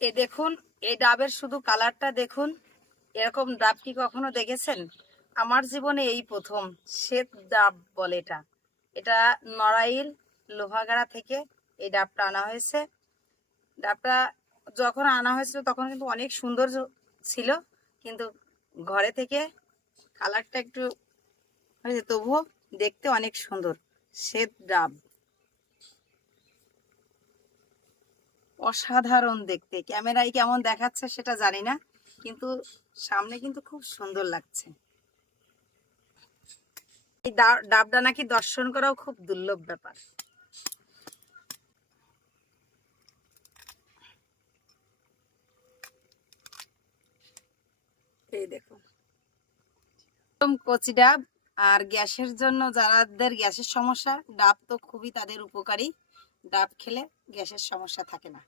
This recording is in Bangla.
এ দেখুন, এই ডাবের শুধু কালারটা দেখুন। এরকম ডাব কি কখনো দেখেছেন? আমার জীবনে এই প্রথম। শ্বেত ডাব বলে এটা। এটা নড়াইল লোহাগাড়া থেকে এই ডাবটা আনা হয়েছে। ডাবটা যখন আনা হয়েছিল তখন কিন্তু অনেক সুন্দর ছিল, কিন্তু ঘরে থেকে কালারটা একটু হয়েছে, তবুও দেখতে অনেক সুন্দর। শ্বেত ডাব অসাধারণ দেখতে। ক্যামেরায় কেমন দেখাচ্ছে সেটা জানি না, কিন্তু সামনে কিন্তু খুব সুন্দর লাগছে। এই ডাবটা নাকি দর্শন করাও খুব দুর্লভ ব্যাপার। এই দেখুন, একদম কচি ডাব। আর গ্যাসের জন্য যাদের গ্যাসের সমস্যা, ডাব তো খুবই তাদের উপকারী। ডাব খেলে গ্যাসের সমস্যা থাকে না।